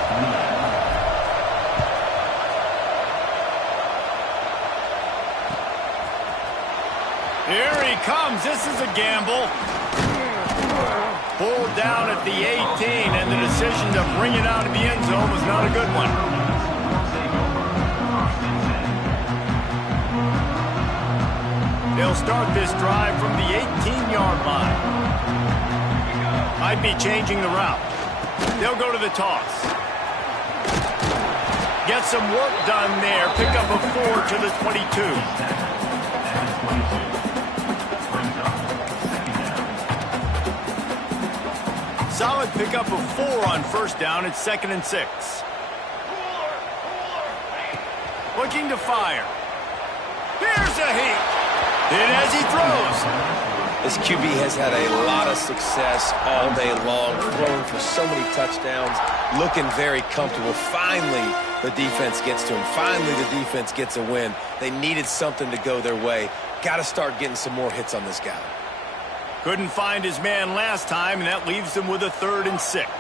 Here he comes. This is a gamble. Pulled down at the 18, and the decision to bring it out of the end zone was not a good one. They'll start this drive from the 18-yard line. Might be changing the route. They'll go to the toss. Get some work done there. Pick up a 4 to the 22. Solid pickup of 4 on 1st down. It's 2nd and 6. Looking to fire. Here's a heat. And as he throws. This QB has had a lot of success all day long, throwing for so many touchdowns, looking very comfortable. Finally, the defense gets to him. Finally, the defense gets a win. They needed something to go their way. Got to start getting some more hits on this guy. Couldn't find his man last time, and that leaves them with a 3rd and 6.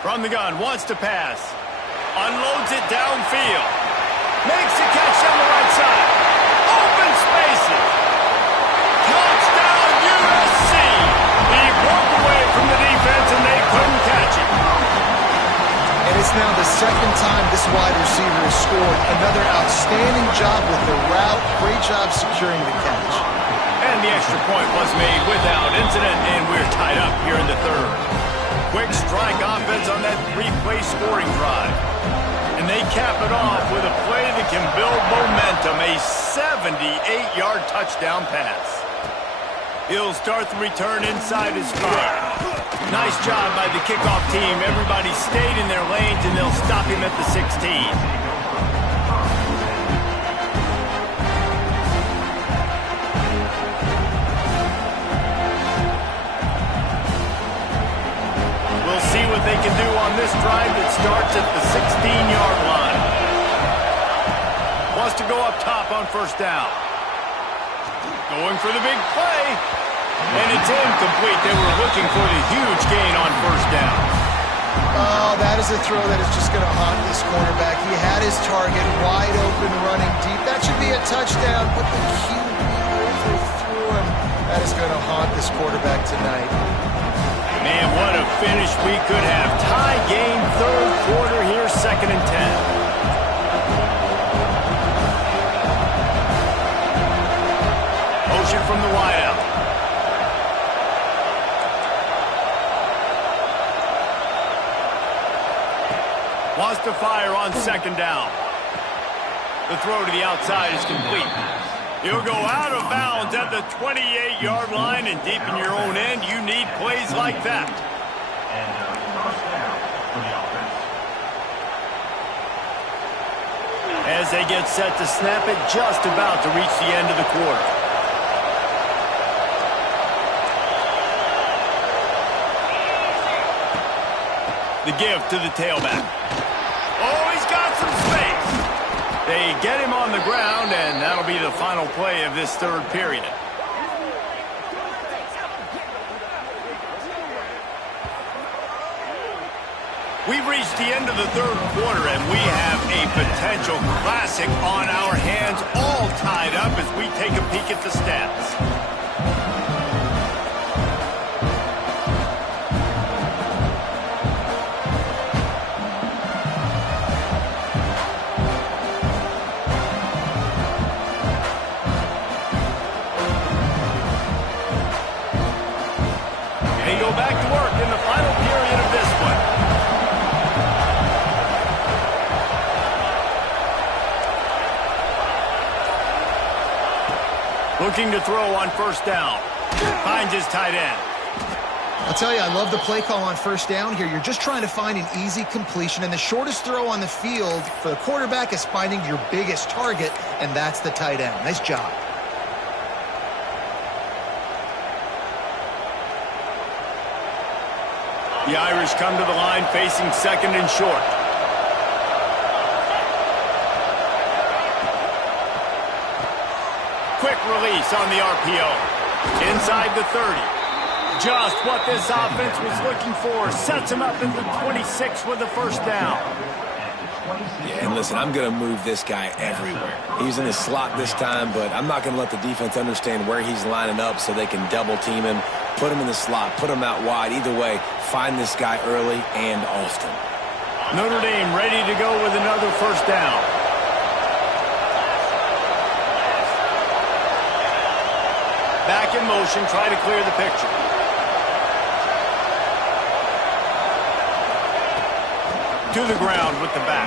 From the gun, wants to pass. Unloads it downfield. Makes the catch on the right side. Open spaces. Touchdown, USC. He broke away from the defense, and they couldn't catch him. And it's now the 2nd time this wide receiver has scored. Another outstanding job with the route. Great job securing the catch. And the extra point was made without incident, and we're tied up here in the 3rd. Quick strike offense on that 3-play scoring drive. And they cap it off with a play that can build momentum, a 78-yard touchdown pass. He'll start the return inside his 5. Nice job by the kickoff team. Everybody stayed in their lanes, and they'll stop him at the 16. We'll see what they can do on this drive that starts at the 16-yard line. Wants to go up top on 1st down. Going for the big play. And it's incomplete. They were looking for the huge gain on 1st down. Oh, that is a throw that is just going to haunt this quarterback. He had his target wide open, running deep. That should be a touchdown, but the QB overthrew him. That is going to haunt this quarterback tonight. Man, finished, we could have tie game, third quarter here, 2nd and 10. Motion from the wideout. Wants to fire on 2nd down. The throw to the outside is complete. He'll go out of bounds at the 28-yard line, and deep in your own end, you need plays like that. As they get set to snap it, just about to reach the end of the quarter. The give to the tailback. Oh, he's got some space. They get him on the ground, and that'll be the final play of this third period. We've reached the end of the third quarter, and we have a potential classic on our hands, all tied up as we take a peek at the stats. They go back to work in the final period of this one. Looking to throw on 1st down. Finds his tight end. I'll tell you, I love the play call on 1st down here. You're just trying to find an easy completion, and the shortest throw on the field for the quarterback is finding your biggest target, and that's the tight end. Nice job. The Irish come to the line facing 2nd and short. Quick release on the RPO. Inside the 30. Just what this offense was looking for. Sets him up at the 26 with the 1st down. Yeah, and listen, I'm going to move this guy everywhere. He's in the slot this time, but I'm not going to let the defense understand where he's lining up so they can double team him, put him in the slot, put him out wide. Either way, find this guy early and often. Notre Dame ready to go with another 1st down. Back in motion, try to clear the picture. To the ground with the back.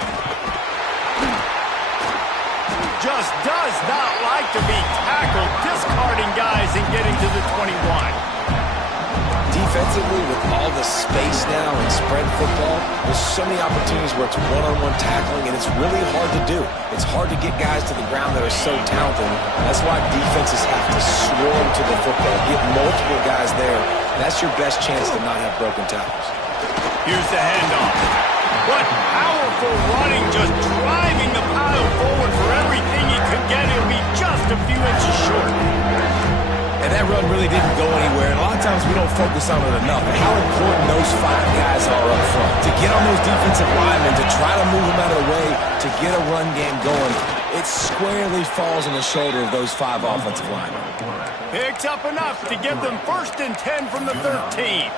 Just does not like to be tackled, discarding guys and getting to the 21. Defensively, with all the space now in spread football, there's so many opportunities where it's one-on-one tackling, and it's really hard to do. It's hard to get guys to the ground that are so talented. That's why defenses have to swarm to the football, get multiple guys there. That's your best chance to not have broken tackles. Here's the handoff. What powerful running, just driving the pile forward for everything he could get. He'll be just a few inches short. And that run really didn't go anywhere. And a lot of times we don't focus on it enough. And how important those 5 guys are up front. To get on those defensive linemen, to try to move them out of the way, to get a run game going, it squarely falls on the shoulder of those 5 offensive linemen. Picks up enough to give them 1st and 10 from the 13.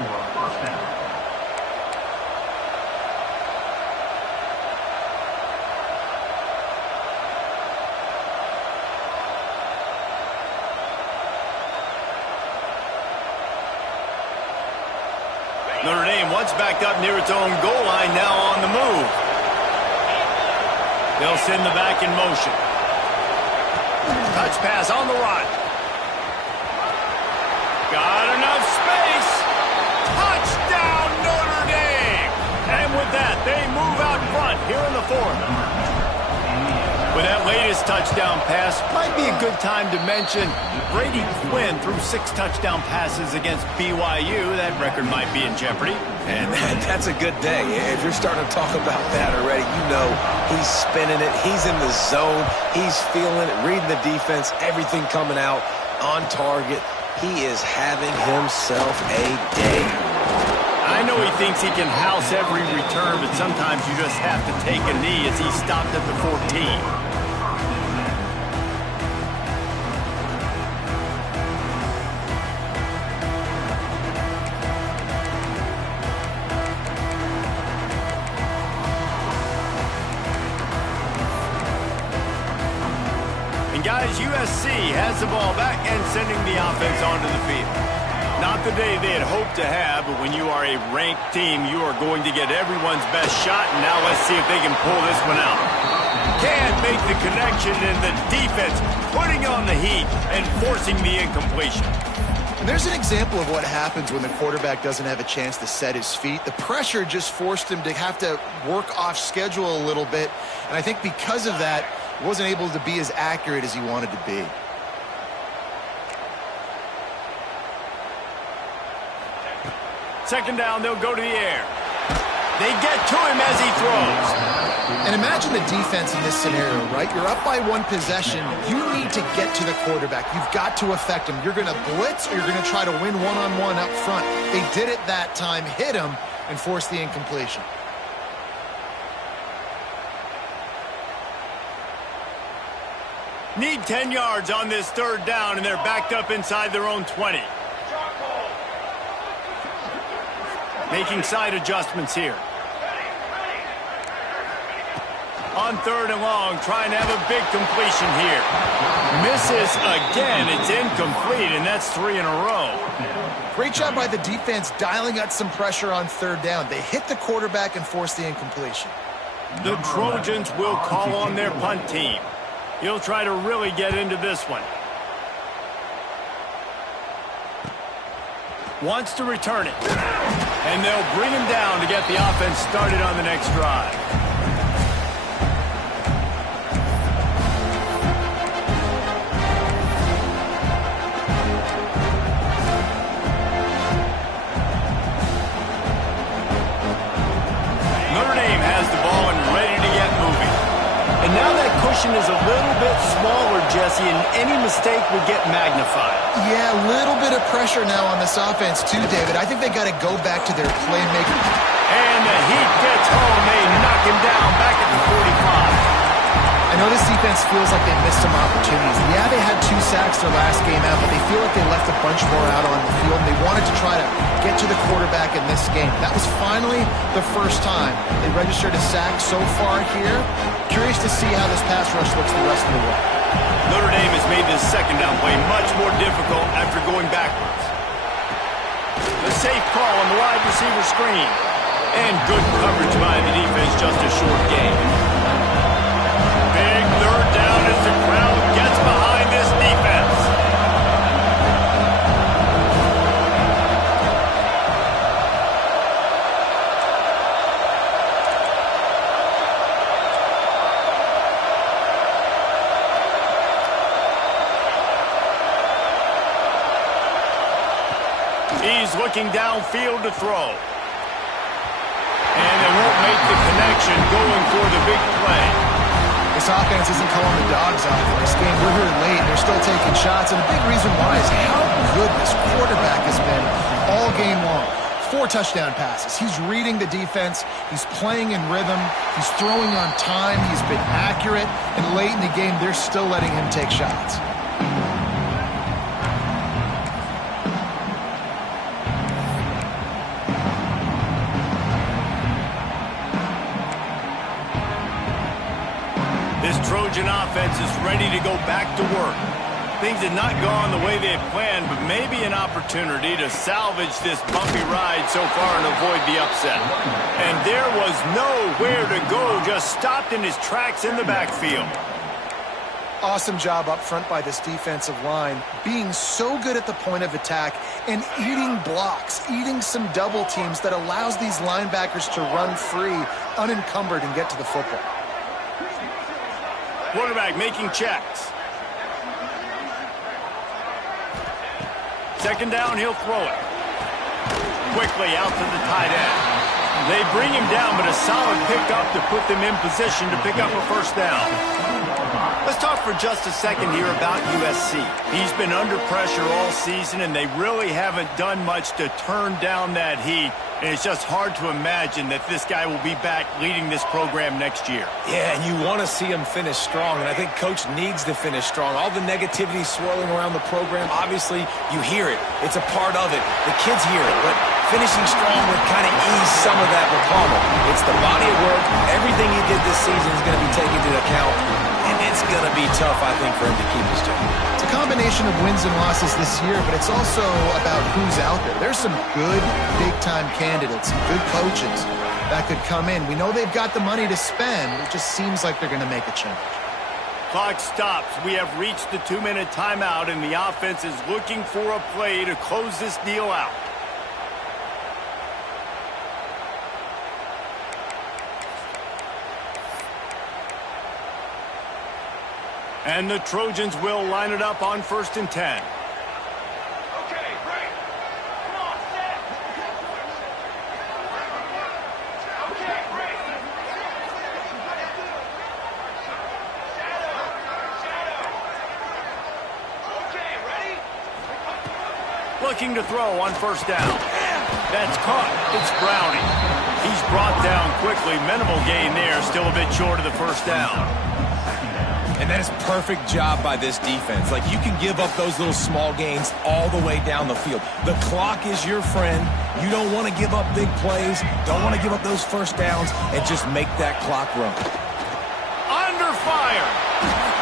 Notre Dame once backed up near its own goal line, now on the move. They'll send the back in motion. Touch pass on the run. Got enough space. Touchdown, Notre Dame. And with that, they move out front here in the 4th. With that latest touchdown pass, might be a good time to mention Brady Quinn threw 6 touchdown passes against BYU. That record might be in jeopardy. And that's a good day. If you're starting to talk about that already, you know he's spinning it. He's in the zone. He's feeling it, reading the defense, everything coming out on target. He is having himself a day. I know he thinks he can house every return, but sometimes you just have to take a knee as he stopped at the 14. Guys, USC has the ball back and sending the offense onto the field. Not the day they had hoped to have, but when you are a ranked team, you are going to get everyone's best shot, and now let's see if they can pull this one out. Can't make the connection, and the defense putting on the heat and forcing the incompletion. And there's an example of what happens when the quarterback doesn't have a chance to set his feet. The pressure just forced him to have to work off schedule a little bit, and I think because of that, he wasn't able to be as accurate as he wanted to be. Second down, they'll go to the air. They get to him as he throws. And imagine the defense in this scenario, right? You're up by one possession. You need to get to the quarterback. You've got to affect him. You're going to blitz or you're going to try to win one-on-one up front. They did it that time, hit him, and forced the incompletion. Need 10 yards on this third down, and they're backed up inside their own 20. Making side adjustments here. On third and long, trying to have a big completion here. Misses again. It's incomplete, and that's 3 in a row. Great job by the defense dialing out some pressure on third down. They hit the quarterback and forced the incompletion. The Trojans will call on their punt team. He'll try to really get into this one. Wants to return it. And they'll bring him down to get the offense started on the next drive. Notre Dame has the ball and ready to get moving. And now that cushion is a little bit smaller, Jesse, and any mistake would get magnified. Yeah, a little bit of pressure now on this offense too, David. I think they got to go back to their playmaker. And the heat gets home. They knock him down back at the 45. I know this defense feels like they missed some opportunities. Yeah, they had 2 sacks their last game out, but they feel like they left a bunch more out on the field, and they wanted to try to get to the quarterback in this game. That was finally the first time they registered a sack so far here. Curious to see how this pass rush looks the rest of the way. Notre Dame has made this second down play much more difficult after going backwards. The safe call on the wide receiver screen. And good coverage by the defense, just a short gain. Big third down as the crowd gets behind this defense. He's looking downfield to throw. And they won't make the connection going for the big play. This offense isn't calling the dogs off in this game. We're here late. They're still taking shots. And a big reason why is how good this quarterback has been all game long. 4 touchdown passes. He's reading the defense. He's playing in rhythm. He's throwing on time. He's been accurate. And late in the game, they're still letting him take shots. This Trojan offense is ready to go back to work. Things had not gone the way they had planned, but maybe an opportunity to salvage this bumpy ride so far and avoid the upset. And there was nowhere to go, just stopped in his tracks in the backfield. Awesome job up front by this defensive line, being so good at the point of attack and eating blocks, eating some double teams that allows these linebackers to run free, unencumbered, and get to the football. Quarterback making checks. Second down, he'll throw it. Quickly out to the tight end. They bring him down, but a solid pickup to put them in position to pick up a first down. Let's talk for just a second here about USC. He's been under pressure all season, and they really haven't done much to turn down that heat. And it's just hard to imagine that this guy will be back leading this program next year. Yeah, and you want to see him finish strong, and I think Coach needs to finish strong. All the negativity swirling around the program, obviously, you hear it. It's a part of it. The kids hear it. But finishing strong would kind of ease some of that with Palmer. It's the body of work. Everything he did this season is going to be taken into account, and it's going to be tough, I think, for him to keep his job. It's a combination of wins and losses this year, but it's also about who's out there. There's some good big-time candidates, some good coaches that could come in. We know they've got the money to spend. It just seems like they're going to make a change. Clock stops. We have reached the 2-minute timeout, and the offense is looking for a play to close this deal out. And the Trojans will line it up on 1st and 10. Okay, break. Come on, set. Okay, break. Shadow. Okay, ready? Looking to throw on 1st down. That's caught. It's Browning. He's brought down quickly. Minimal gain there. Still a bit short of the 1st down. And that is perfect job by this defense. Like, you can give up those little small gains all the way down the field. The clock is your friend. You don't want to give up big plays. Don't want to give up those 1st downs and just make that clock run. Under fire.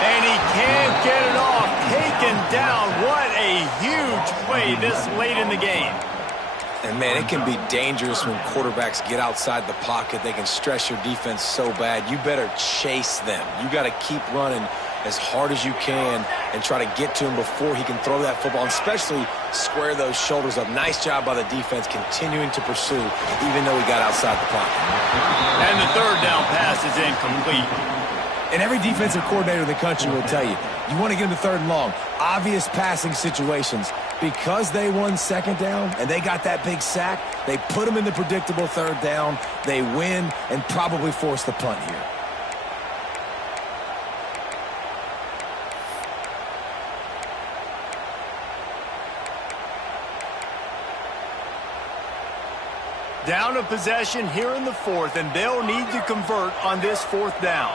And he can't get it off. Taken down. What a huge play this late in the game. And, man, it can be dangerous when quarterbacks get outside the pocket. They can stress your defense so bad. You better chase them. You got to keep running as hard as you can and try to get to him before he can throw that football, and especially square those shoulders up. Nice job by the defense continuing to pursue, even though he got outside the pocket. And the 3rd down pass is incomplete. And every defensive coordinator in the country will tell you, you want to get him to 3rd and long. Obvious passing situations. Because they won 2nd down and they got that big sack, they put them in the predictable 3rd down. They win and probably force the punt here. Down a possession here in the 4th, and they'll need to convert on this 4th down.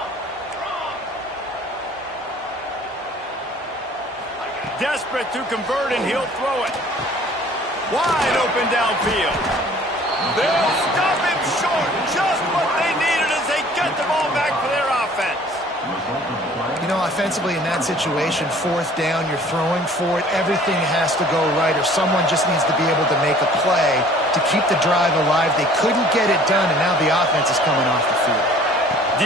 Desperate to convert, and he'll throw it. Wide open downfield. They'll stop him short. Just what they needed as they get the ball back for their offense. You know, offensively in that situation, 4th down, you're throwing for it. Everything has to go right, or someone just needs to be able to make a play to keep the drive alive. They couldn't get it done, and now the offense is coming off the field.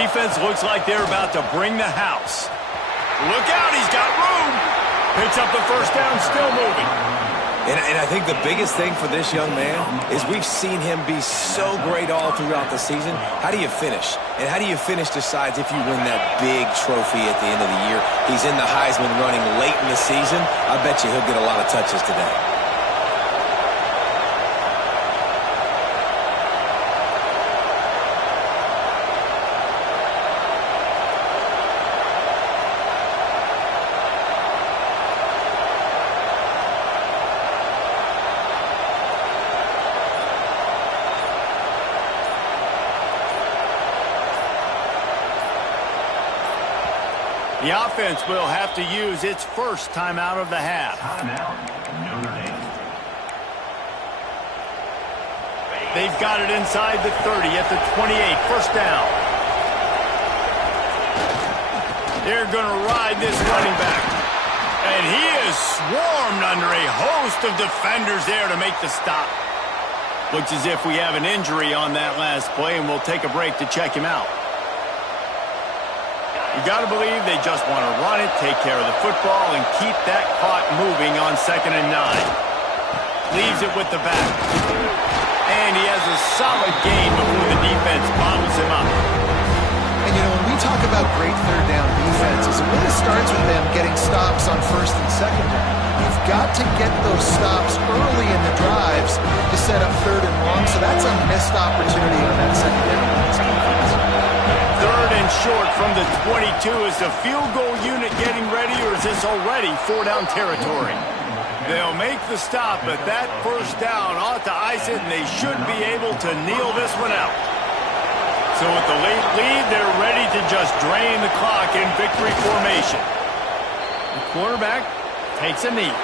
Defense looks like they're about to bring the house. Look out, he's got room. Picks up the 1st down, still moving. And I think the biggest thing for this young man is we've seen him be so great all throughout the season. How do you finish? And how do you finish decides if you win that big trophy at the end of the year. He's in the Heisman running late in the season. I bet you he'll get a lot of touches today. The offense will have to use its 1st timeout of the half. Timeout, Notre Dame. They've got it inside the 30 at the 28. 1st down. They're going to ride this running back. And he is swarmed under a host of defenders there to make the stop. Looks as if we have an injury on that last play, and we'll take a break to check him out. You got to believe they just want to run it, take care of the football, and keep that clock moving on 2nd and 9. Leaves it with the back. And he has a solid gain before the defense bottles him up. And, you know, when we talk about great 3rd down defenses, it really starts with them getting stops on 1st and 2nd down. You've got to get those stops early in the drives to set up 3rd and long, so that's a missed opportunity on that 2nd down. 3rd and short from the 22. Is the field goal unit getting ready, or is this already 4-down territory? They'll make the stop, but that 1st down ought to ice it, and they should be able to kneel this one out. So with the late lead, they're ready to just drain the clock in victory formation. The quarterback takes a knee.